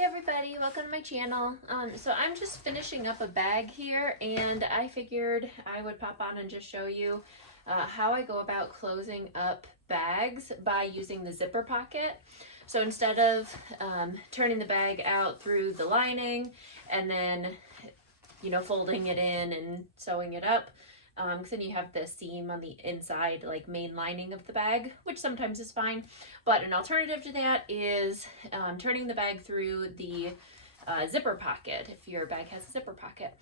Hey everybody, welcome to my channel. So I'm just finishing up a bag here, and I figured I would pop on and just show you how I go about closing up bags by using the zipper pocket. So instead of turning the bag out through the lining and then folding it in and sewing it up, because then you have the seam on the inside, like main lining of the bag, which sometimes is fine. But an alternative to that is turning the bag through the zipper pocket, if your bag has a zipper pocket.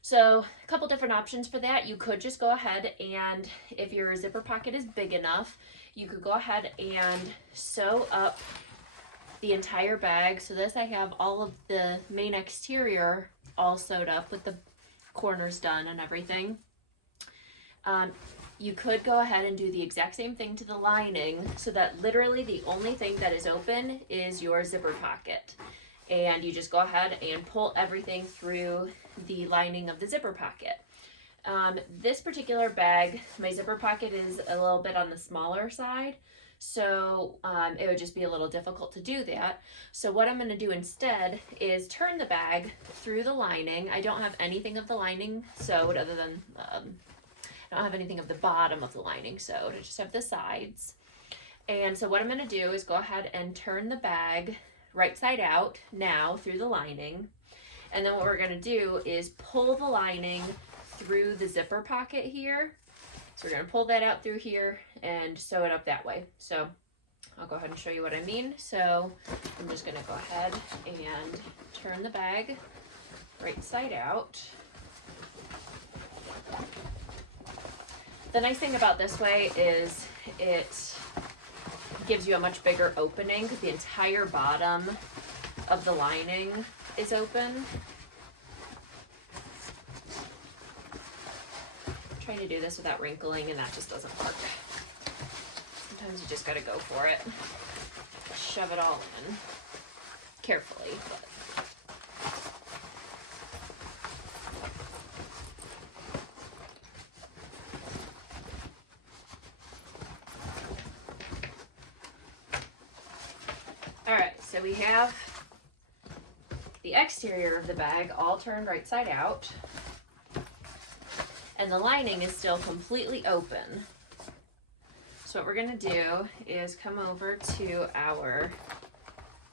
So a couple different options for that. You could just go ahead and, if your zipper pocket is big enough, you could go ahead and sew up the entire bag. So this, I have all of the main exterior all sewed up with the corners done and everything. You could go ahead and do the exact same thing to the lining, so that literally the only thing that is open is your zipper pocket. And you just go ahead and pull everything through the lining of the zipper pocket. This particular bag, my zipper pocket is a little bit on the smaller side, so it would just be a little difficult to do that. So what I'm going to do instead is turn the bag through the lining. I don't have anything of the lining sewed other than I don't have anything of the bottom of the lining sewed. I just have the sides. And so what I'm going to do is go ahead and turn the bag right side out now through the lining. And then what we're going to do is pull the lining through the zipper pocket here. So we're going to pull that out through here and sew it up that way. So I'll go ahead and show you what I mean. So I'm just going to go ahead and turn the bag right side out. The nice thing about this way is it gives you a much bigger opening because the entire bottom of the lining is open. I'm trying to do this without wrinkling, and that just doesn't work. Sometimes you just gotta go for it. Shove it all in carefully, but alright, so we have the exterior of the bag all turned right side out, and the lining is still completely open. So what we're going to do is come over to our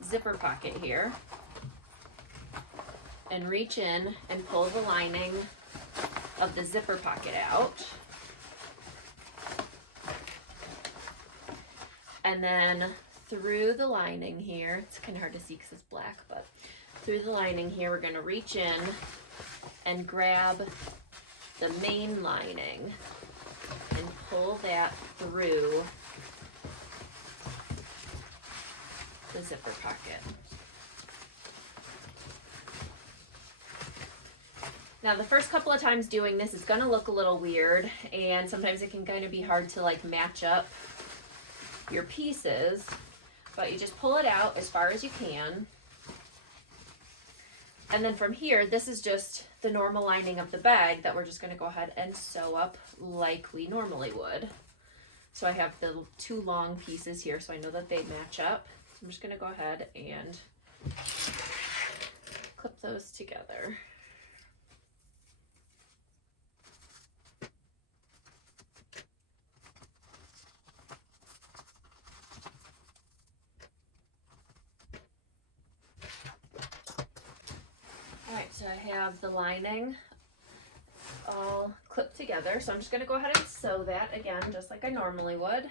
zipper pocket here and reach in and pull the lining of the zipper pocket out. And then through the lining here, it's kind of hard to see because it's black, but through the lining here, we're going to reach in and grab the main lining and pull that through the zipper pocket. Now the first couple of times doing this is going to look a little weird, and sometimes it can kind of be hard to like match up your pieces, but you just pull it out as far as you can. And then from here, this is just the normal lining of the bag that we're just going to go ahead and sew up like we normally would. So I have the two long pieces here, so I know that they match up. So I'm just going to go ahead and clip those together. Alright, so I have the lining all clipped together, so I'm just going to go ahead and sew that again, just like I normally would.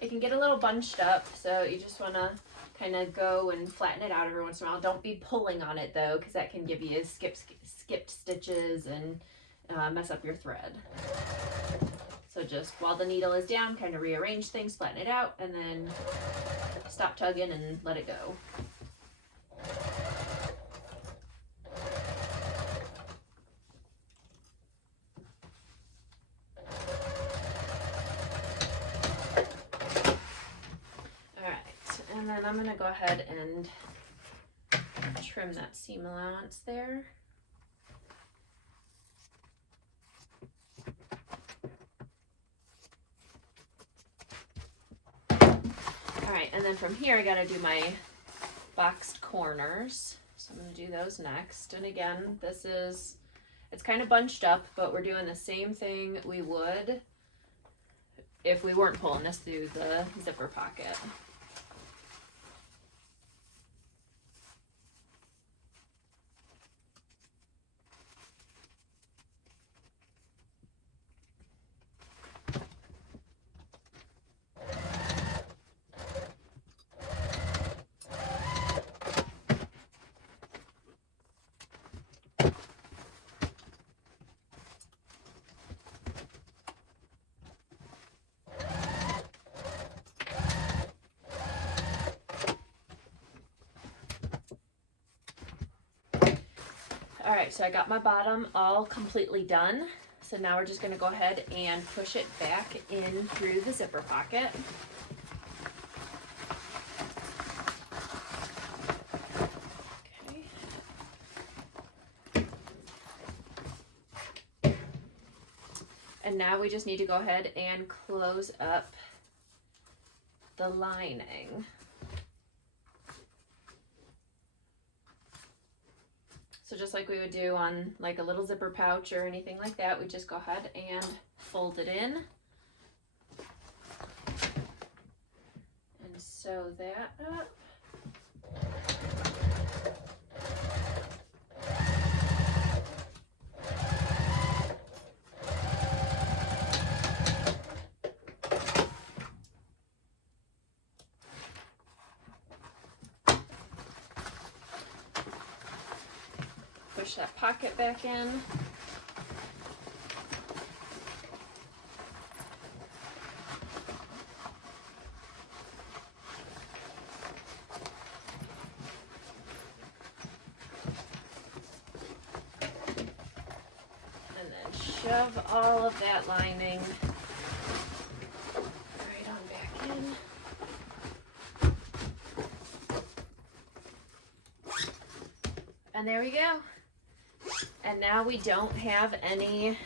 It can get a little bunched up, so you just want to kind of go and flatten it out every once in a while. Don't be pulling on it though, because that can give you skipped stitches and mess up your thread. So just while the needle is down, kind of rearrange things, flatten it out, and then stop tugging and let it go. I'm gonna go ahead and trim that seam allowance there. All right, and then from here I gotta do my boxed corners. So I'm gonna do those next. And again, it's kind of bunched up, but we're doing the same thing we would if we weren't pulling this through the zipper pocket. All right, so I got my bottom all completely done. So now we're just gonna go ahead and push it back in through the zipper pocket. Okay. And now we just need to go ahead and close up the lining. So just like we would do on like a little zipper pouch or anything like that, we just go ahead and fold it in. And sew that up. Push that pocket back in. And then shove all of that lining right on back in. And there we go. And now we don't have any,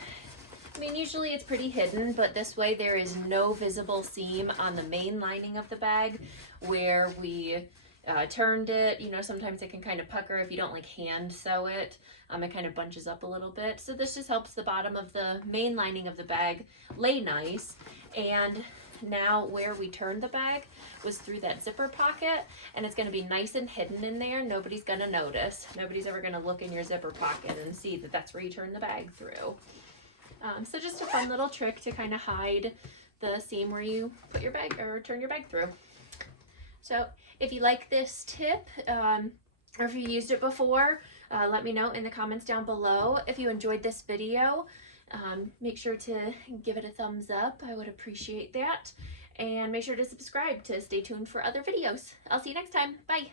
I mean, usually it's pretty hidden, but this way there is no visible seam on the main lining of the bag where we turned it. You know, sometimes it can kind of pucker if you don't like hand sew it. It kind of bunches up a little bit. So this just helps the bottom of the main lining of the bag lay nice. And now where we turned the bag was through that zipper pocket, and it's going to be nice and hidden in there. Nobody's going to notice. Nobody's ever going to look in your zipper pocket and see that that's where you turn the bag through. So just a fun little trick to kind of hide the seam where you put your bag or turn your bag through. So if you like this tip, or if you used it before, let me know in the comments down below. If you enjoyed this video, make sure to give it a thumbs up. I would appreciate that. And make sure to subscribe to stay tuned for other videos. I'll see you next time. Bye.